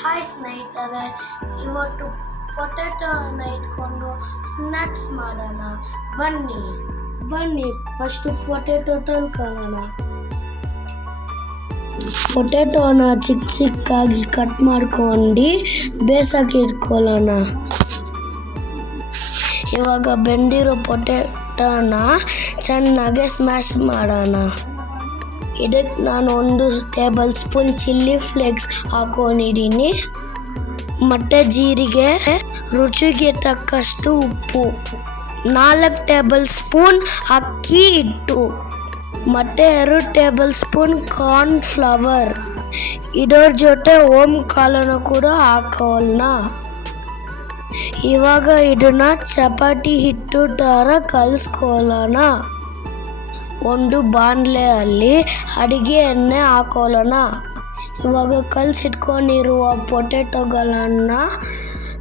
Hi ಸ್ನೇಹಿತರೆ, ಇವತ್ತು ಪೊಟೆಟೋನ ಇಟ್ಕೊಂಡು ಸ್ನ್ಯಾಕ್ಸ್ ಮಾಡೋಣ. ಬನ್ನಿ ಫಸ್ಟ್ ಪೊಟೆಟೊ ತೊಳ್ಕೊಳ್ಳೋಣ. ಪೊಟೆಟೋನ ಚಿಕ್ಕಾಗಿ ಕಟ್ ಮಾಡ್ಕೊಂಡು ಬೇಯಿಸಕ್ಕೆ ಇಟ್ಕೊಳ್ಳೋಣ. ಇವಾಗ ಬೆಂದಿರೋ ಪೊಟೆಟೋನ ಚೆನ್ನಾಗಿ ಸ್ಮ್ಯಾಶ್ ಮಾಡೋಣ. ಇದಕ್ಕೆ ನಾನು 1 ಟೇಬಲ್ ಸ್ಪೂನ್ ಚಿಲ್ಲಿ ಫ್ಲೇಕ್ಸ್ ಹಾಕೊಂಡಿದ್ದೀನಿ. ಮತ್ತು ಜೀರಿಗೆ, ರುಚಿಗೆ ತಕ್ಕಷ್ಟು ಉಪ್ಪು, 4 ಟೇಬಲ್ ಸ್ಪೂನ್ ಅಕ್ಕಿ ಹಿಟ್ಟು ಮತ್ತು 2 ಟೇಬಲ್ ಸ್ಪೂನ್ ಕಾರ್ನ್ಫ್ಲವರ್. ಇದರ ಜೊತೆ ಕಾಳನ್ನು ಕೂಡ ಹಾಕೋಣ. ಇವಾಗ ಇದನ್ನ ಚಪಾತಿ ಹಿಟ್ಟು ಥರ ಕಲಿಸ್ಕೊಳ್ಳೋಣ. ಒಂದು ಬಾಣಲೆಯಲ್ಲಿ ಅಡಿಗೆ ಎಣ್ಣೆ ಹಾಕೊಳ್ಳೋಣ. ಇವಾಗ ಕಲಸಿಟ್ಕೊಂಡಿರುವ ಪೊಟೆಟೊಗಳನ್ನು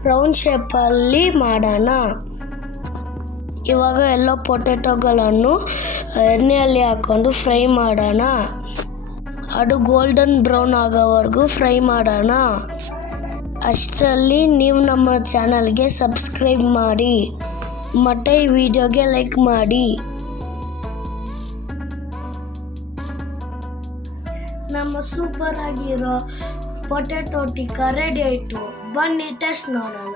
ರೌಂಡ್ ಶೇಪಲ್ಲಿ ಮಾಡೋಣ. ಇವಾಗ ಎಲ್ಲ ಪೊಟೆಟೊಗಳನ್ನು ಎಣ್ಣೆಯಲ್ಲಿ ಹಾಕ್ಕೊಂಡು ಫ್ರೈ ಮಾಡೋಣ. ಅದು ಗೋಲ್ಡನ್ ಬ್ರೌನ್ ಆಗೋವರೆಗೂ ಫ್ರೈ ಮಾಡೋಣ. ಅಷ್ಟರಲ್ಲಿ ನೀವು ನಮ್ಮ ಚಾನಲ್ಗೆ ಸಬ್ಸ್ಕ್ರೈಬ್ ಮಾಡಿ ಮತ್ತು ಈ ವಿಡಿಯೋಗೆ ಲೈಕ್ ಮಾಡಿ. ನಮ್ಮ ಸೂಪರ್ ಆಗಿರೋ ಪೊಟೆಟೊ ಟಿಕ್ಕಾ ರೆಡಿ ಆಯಿತು. ಬನ್ನಿ ಟೆಸ್ಟ್ ನೋಡೋಣ.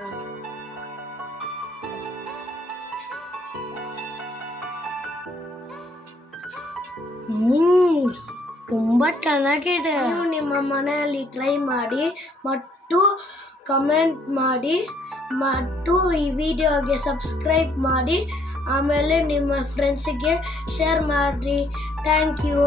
ತುಂಬ ಚೆನ್ನಾಗಿದೆ. ನೀವು ನಿಮ್ಮ ಮನೆಯಲ್ಲಿ ಟ್ರೈ ಮಾಡಿ ಮತ್ತು ಕಮೆಂಟ್ ಮಾಡಿ ಮತ್ತು ಈ ವಿಡಿಯೋಗೆ ಸಬ್ಸ್ಕ್ರೈಬ್ ಮಾಡಿ. ಆಮೇಲೆ ನಿಮ್ಮ ಫ್ರೆಂಡ್ಸಿಗೆ ಶೇರ್ ಮಾಡಿ. Thank you.